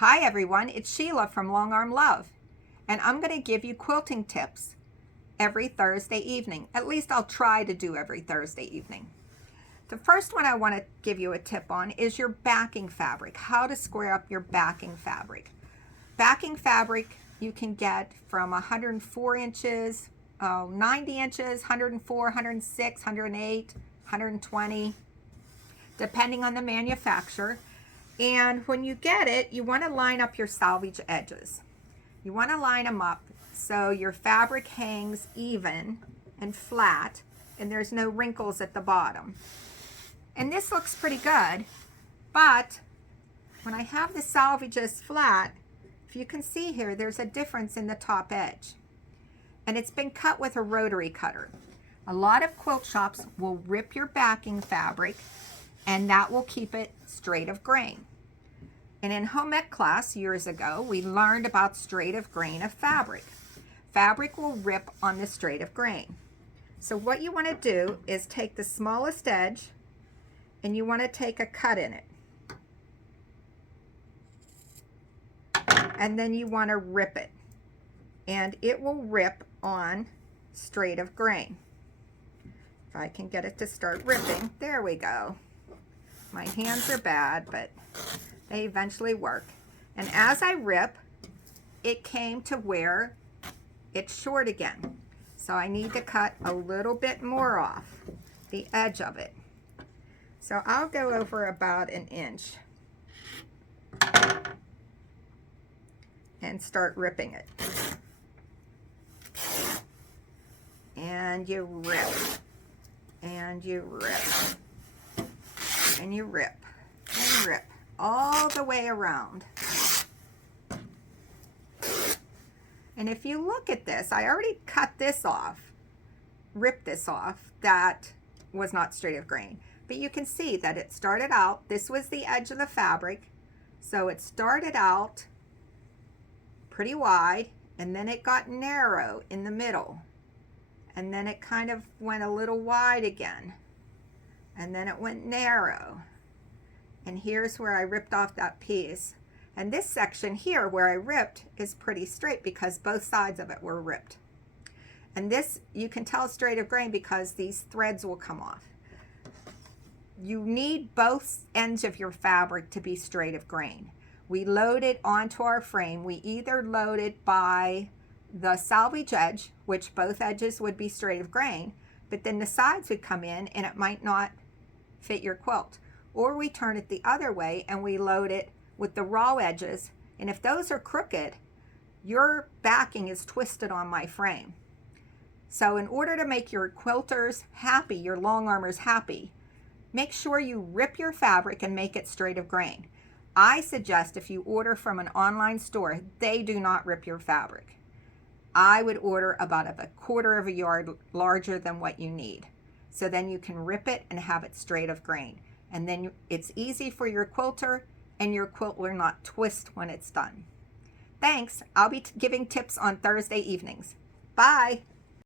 Hi everyone, it's Sheila from Long Arm Love, and I'm going to give you quilting tips every Thursday evening. At least I'll try to do every Thursday evening. The first one I want to give you a tip on is your backing fabric, how to square up your backing fabric. Backing fabric you can get from 104 inches, 90 inches, 104, 106, 108, 120, depending on the manufacturer. And when you get it, you want to line up your salvage edges. You want to line them up so your fabric hangs even and flat and there's no wrinkles at the bottom. And this looks pretty good, but when I have the salvages flat, if you can see here, there's a difference in the top edge. And it's been cut with a rotary cutter. A lot of quilt shops will rip your backing fabric and that will keep it straight of grain. And in home ec class years ago, we learned about straight of grain of fabric. Fabric will rip on the straight of grain. So what you want to do is take the smallest edge and you want to take a cut in it. And then you want to rip it. And it will rip on straight of grain. If I can get it to start ripping, there we go. My hands are bad, but they eventually work. And as I rip, it came to where it's short again. So I need to cut a little bit more off the edge of it. So I'll go over about 1 inch and start ripping it. And you rip, and you rip, and you rip, and rip all the way around. And if you look at this, I already cut this off, ripped this off. That was not straight of grain. But you can see that it started out, this was the edge of the fabric. So it started out pretty wide, and then it got narrow in the middle. And then it kind of went a little wide again. And then it went narrow. And here's where I ripped off that piece. And this section here where I ripped is pretty straight because both sides of it were ripped. And this, you can tell straight of grain because these threads will come off. You need both ends of your fabric to be straight of grain. We load it onto our frame. We either load it by the salvage edge, which both edges would be straight of grain, but then the sides would come in and it might not fit your quilt. Or we turn it the other way and we load it with the raw edges. And if those are crooked, your backing is twisted on my frame. So in order to make your quilters happy, your long armers happy, make sure you rip your fabric and make it straight of grain. I suggest if you order from an online store, they do not rip your fabric. I would order about a 1/4 of a yard larger than what you need. So then you can rip it and have it straight of grain. And then it's easy for your quilter and your quilt will not twist when it's done. Thanks. I'll be giving tips on Thursday evenings. Bye.